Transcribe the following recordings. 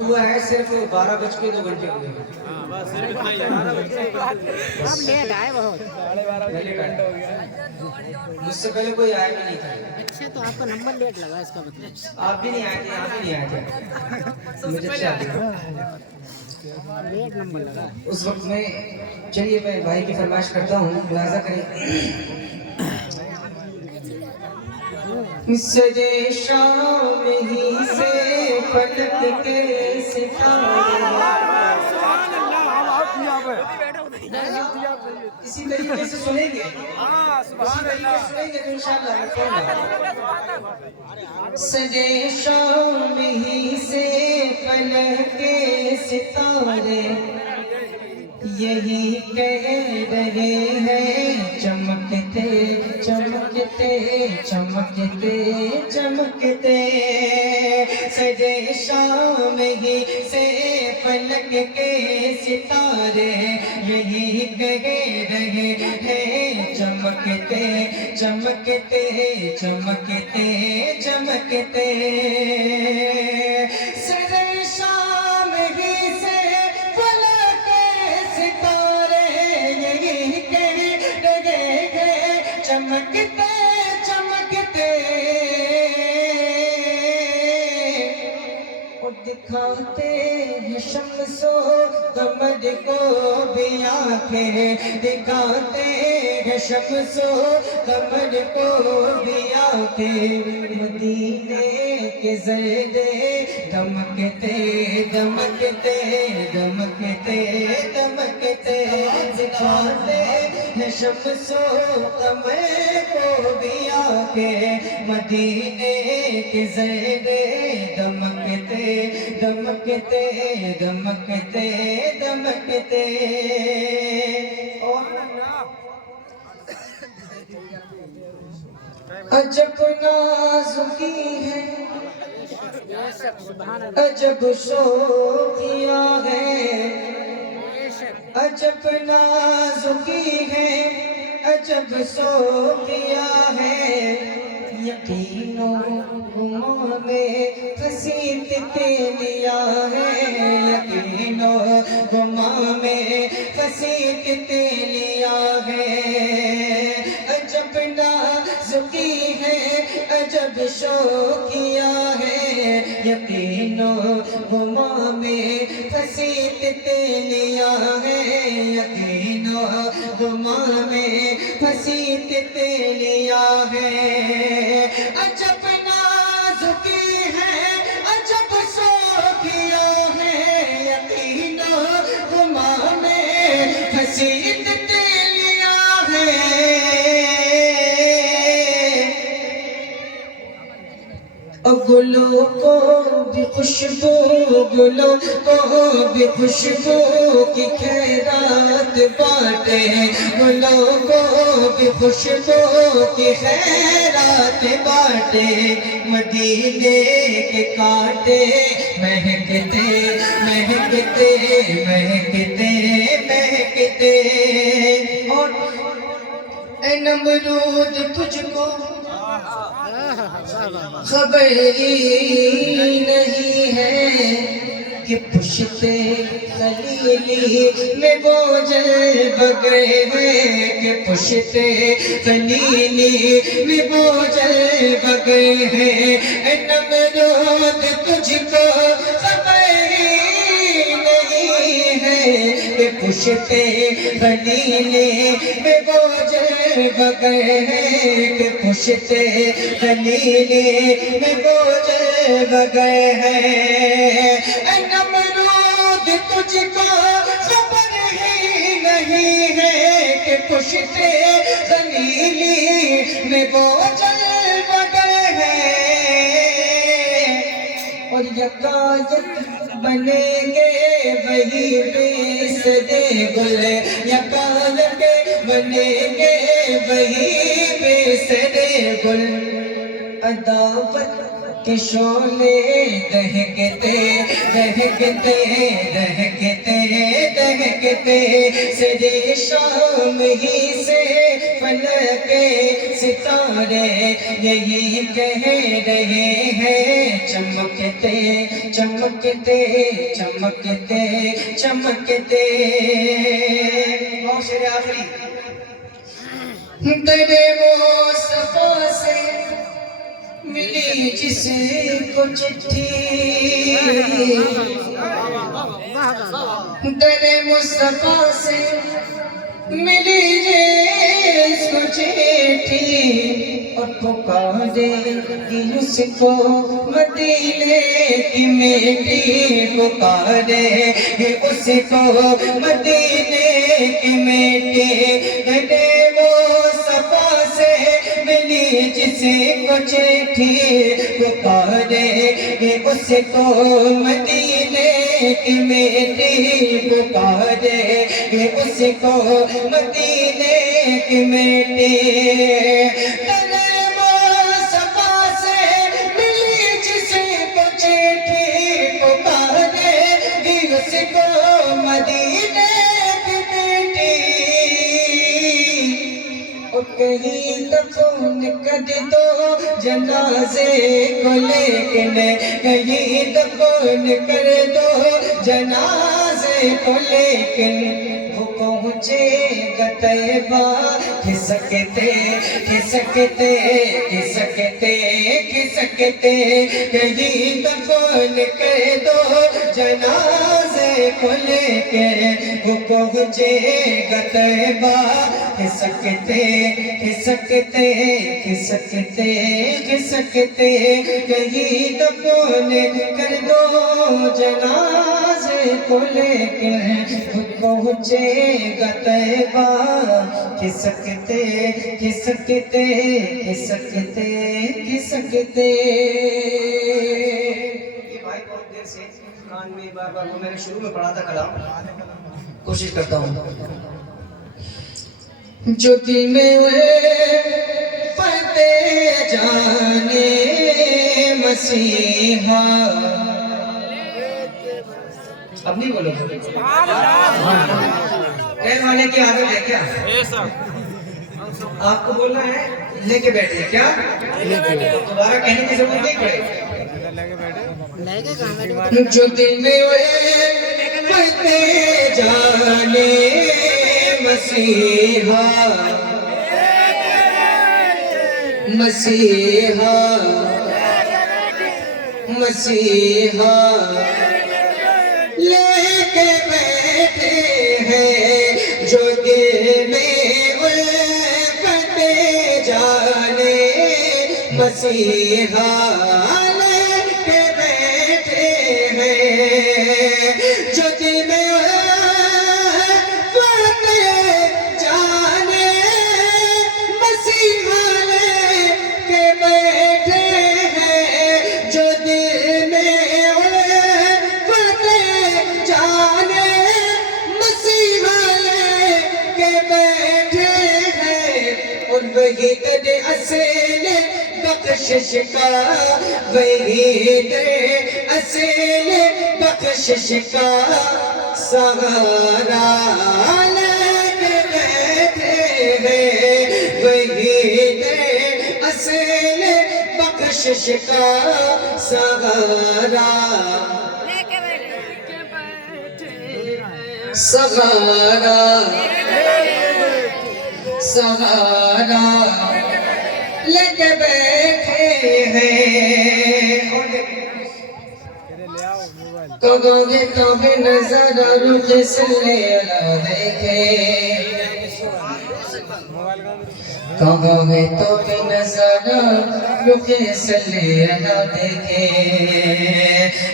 ہوا ہے صرف 12:02 ہوئے ہیں۔ اب لیٹ آئے بہت۔ مجھ سے پہلے کوئی آیا بھی نہیں تھا۔ اچھا تو آپ کا نمبر لیٹ لگا اس کا مطلب آپ بھی نہیں آئے تھے، آپ بھی نہیں آئے تھے، مجھے لیٹ نمبر لگا۔ اس وقت میں چلیے میں بھائی کی فرمائش کرتا ہوں، ملاحظہ کریں۔ سجے شام ہی سے فلک کے ستارے، اسی طریقے سے سنیں گے، اسی طریقے سے سنیں گے تو انشاءاللہ میں کہوں گا۔ سجے شام ہی سے فلک کے ستارے، یہی کہہ رہے ہیں چمکتے چمکتے چمکتے چمکتے، سجے شام ہی سے فلک کے ستارے، یہی کہہ رہے ہیں چمکتے چمکتے چمکتے چمکتے، سجے شام ہی سے فلک کے ستارے، یہی کہہ رہے ہیں چمکتے چمکتے، اور دکھاتے ہیں شمس و قمر کو بھی آنکھیں، دکھاتے ہیں شمس و قمر کو بھی آنکھیں، مدینے کے زردے دمکتے دمکتے دمکتے دمکتے، دکھاتے ہیں شمس و قمر کو بھی آنکھیں، مدینے کے زردے دمکتے دمکتے دمکتے دمکتے، عجب نازکی ہے عجب شوقیاں ہے، عجب نازکی ہے عجب شوقیاں ہے، یقین و گماں میں پھنسی تتلیاں ہے، یقین و گماں میں پھنسی تتلیاں ہے، عجب نازکی ہے عجب شوقیاں ہے، یقین و گماں میں پھنسی تتلیاں ہے، یقین و گماں میں پھنسی تتلیاں ہے، عجب نازکی ہے عجب شوقیاں ہے، یقین و گماں میں پھنسی تتلیاں ہے، گلوں کو بھی خوشبو گلوں کو بھی خوشبو کی خیرات بانٹے، گلوں کو بھی خوشبو کی خیرات بانٹے، مدینے کے کانٹے مہکتے مہکتے مہکتے مہکتے، اور اے نمرود تجھ کو خبر ہی نہیں ہے کہ پشتے خلیلی میں وہ جلب گئے ہیں، کہ پشتے خلیلی میں وہ جلب گئے ہیں، اے نمرود تجھ کو خبر ہی نہیں ہے کہ پشتے خلیلی میں وہ جلب گئے ہیں، کہ پشتے خلیلی میں وہ جلب گئے ہیں، اے نمرود تجھ کو خبر ہی نہیں ہے کہ پشتے خلیلی میں وہ جلب گئے ہیں، اور یکایک بنیں گے وہی بیسدے گل، یکایک بنیں گے وہی بیسدے گل، عداوت کے شعلے دہکتے دہکتے دہکتے دہکتے کے سرے شام ہی سے فلک ستارے یہی کہہ رہے ہیں چمکتے چمکتے چمکتے چمکتے اور شعر آخری در مصطفیٰ سے ملی جس کو چٹھی در مصطفیٰ سے ملی جس کو چٹھی اور پکارے گی اس کو مدینے کی میٹھی پکارے گی اس کو مدینے کی میٹھی ملی جس کو چٹھی پکارے گی اس کو مدینے کی میٹھی پکارے گی اس کو مدینے کی میٹھی مصطفیٰ سے ملی جس کو چٹھی پکارے گی اس کو مدینے کی میٹھی کہیں دفن کر دو جنازے کو لیکن کہیں دفن کر دو جنازے کو لیکن وہ پہنچے گا طیبہ کھسکتے کھسکتے کھسکتے کھسکتے کہیں دفن کر دو جنازے کو لیکن وہ پہنچے گا طیبہ کھسکتے کھسکتے کھسکتے کھسکتے کہیں دفن کر دو جنازے کو لیکن پہنچے گا طیبہ کھسکتے کھسکتے کھسکتے کھسکتے یہ بھائی بہت دیر سے کان میں بار بار وہ میں نے شروع میں پڑھا تھا کلام کوشش کرتا ہوں جو دل میں ہوئے پڑھتے جانے مسیحا اب نہیں بولو کہنے والے کی عادت ہے کیا آپ کو بولنا ہے لے کے بیٹھے کیا دوبارہ کہنے کی ضرورت نہیں پڑے جو دل میں ہوئے پڑھتے جانے مسیحا مسیحا مسیحا لے کے بیٹھے ہیں جو دل میں الفت جانے مسیحا لے کے بیٹھے ہیں جو دل میں وہی در اصل بخشش کا وہی در اصل بخشش کا سہارا لے کے بیٹھے ہیں وہی در اصل بخشش کا سہارا سہارا سہارا لے کے بیٹھے ہیں کہو گے تو بھی نظر رخ صلی اللہ دیکھے کہو گے تو بھی نظر رخ صلی اللہ دیکھے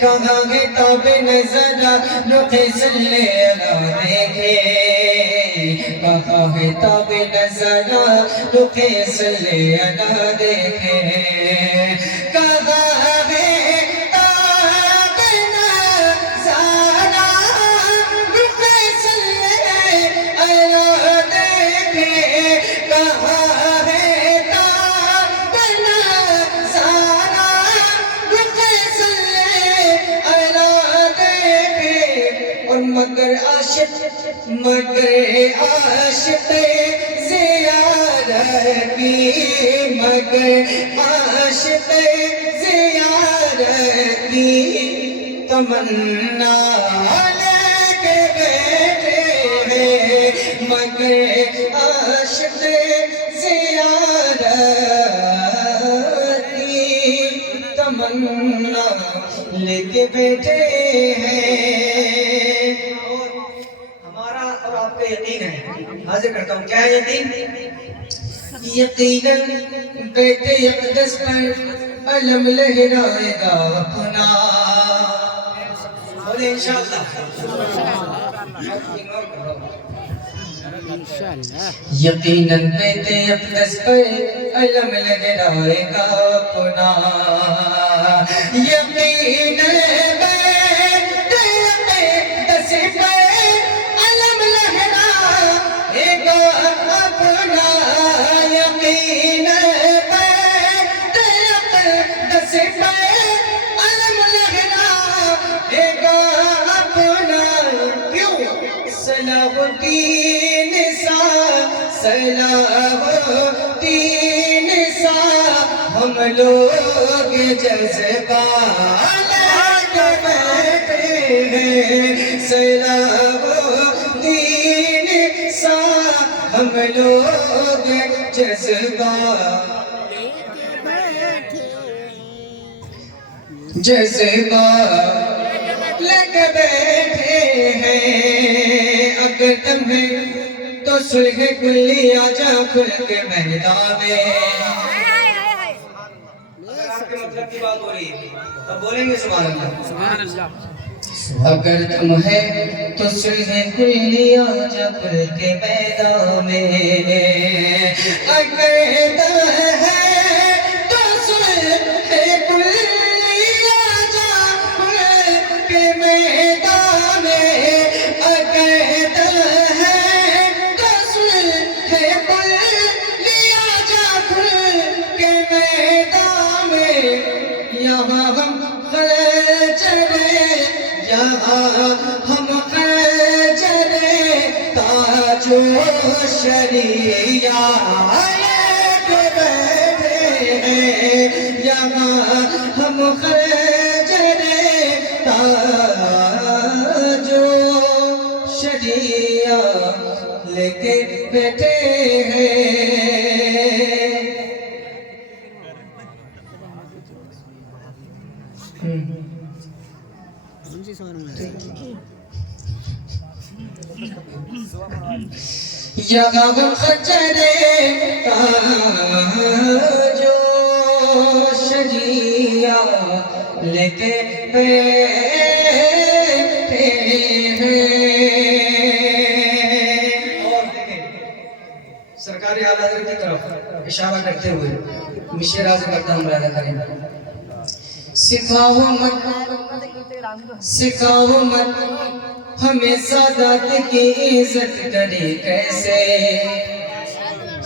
کہو گے تو بھی نظر رخ صلی اللہ دیکھے کہا ہے تاب نظر رخ صلی اللہ دیکھے کہا ہے تاب نظر رخ صلی اللہ دیکھے کہا ہے تاب نظر رخ صلی اللہ دیکھے مگر عاشق زیارت کی، مگر عاشق زیارت کی تمنا لے کے بیٹھے ہیں، مگر عاشق زیارت کی تمنا لے کے بیٹھے ہیں۔ ہمارا اور آپ کا یقین ہے، حاضر کرتا ہوں، کیا ہے یقین؟ یقیناً بیت اقدس پر علم لہرائے گا اپنا، بولے انشاءاللہ۔ یقیناً بیت اقدس پر علم لہرائے گا اپنا، یقیناً بیت اقدس پر علم لہرائے گا اپنا، یقیناً بیت اقدس پر علم لہرائے گا اپنا، کیوں؟ صلاح الدین ہم لوگ جذبہ لے کے بیٹھے ہیں، صلاح الدین ہم لوگ جذبہ لے کے بیٹھے ہیں، اگر دم ہے تو صلح کلی آجا کھل کے میدان میں۔ اگر آپ کے مطلب کی بات ہو رہی ہے تو بولیں گے سبحان اللہ۔ اگر تم ہے تو صلح کلی آجا کھل کے میدان میں، اگر تم ہے تو صلح کلی آجا کھل کے میدان میں، اگر تم ہے تو صلح کلی آجا کھل کے میدان میں، یہاں ہم خچرے، یہاں ہم خچرے تاج و شریعہ لے کے بیٹھے ہیں، یہاں ہم خچرے تاج و شریعہ لے کے بیٹھے ہیں۔ یہاں ہم خچرے تاج و شریعہ لے کے بیٹھے ہیں۔ اور دیکھیں سرکار اعلیٰ حضرت کی طرف اشارہ کرتے ہوئے مشیر راز کرتا ہوں مرادا کریں، سکھاؤ مت ہمیں سادات کی عزت کرے کیسے۔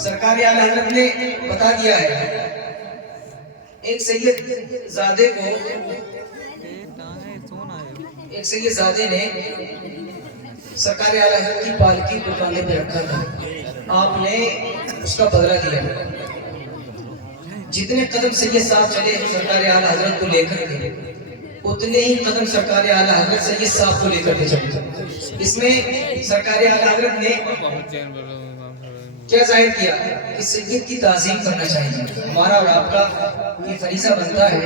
سرکار اعلیٰ حضرت نے بتا دیا ہے، ایک سید زادے نے سرکار اعلیٰ حضرت کی پالکی کو کاندھے پہ رکھا تھا، آپ نے اس کا بدلہ دیا۔ جتنے قدم سید صاحب چلے سرکار اعلیٰ حضرت کو لے کر کے، اتنے ہی قدم سرکار اعلیٰ حضرت سید صاحب کو لے کر کے چلے۔ اس میں سرکار اعلیٰ حضرت نے کیا ظاہر کیا کہ سید کی تعظیم کرنا چاہیے، ہمارا اور آپ کا یہ فریضہ بنتا ہے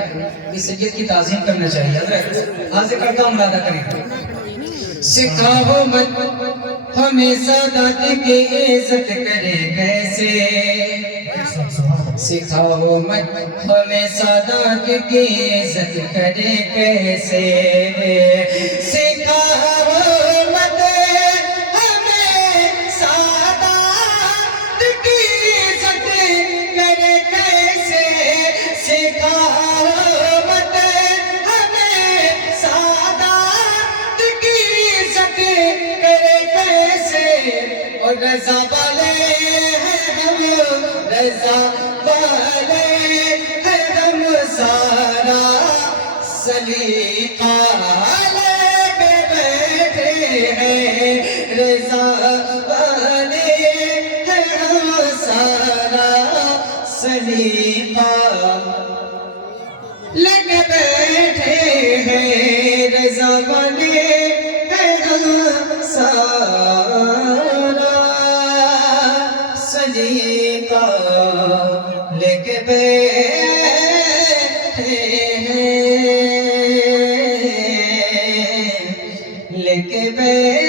کہ سید کی تعظیم کرنا چاہیے۔ حضرت حاضر کرتا ہوں مرادا کریں، سکھاؤ مت ہمیں سادات کی عزت کرے کیسے، سکھاؤ مت ہمیں سادات کی عزت کرے کیسے، سکھاؤ مت ہمیں سادات کی عزت کرے کیسے، سکھاؤ مت ہمیں سادات کی عزت کرے کیسے، اور رضا والے ہیں ہم، رضا والے ہیں ہم، سارا سلیقہ لے کے بیٹھے ہیں، سارا سلیقہ لے کے بیٹھے ہیں، لے کے بیٹھے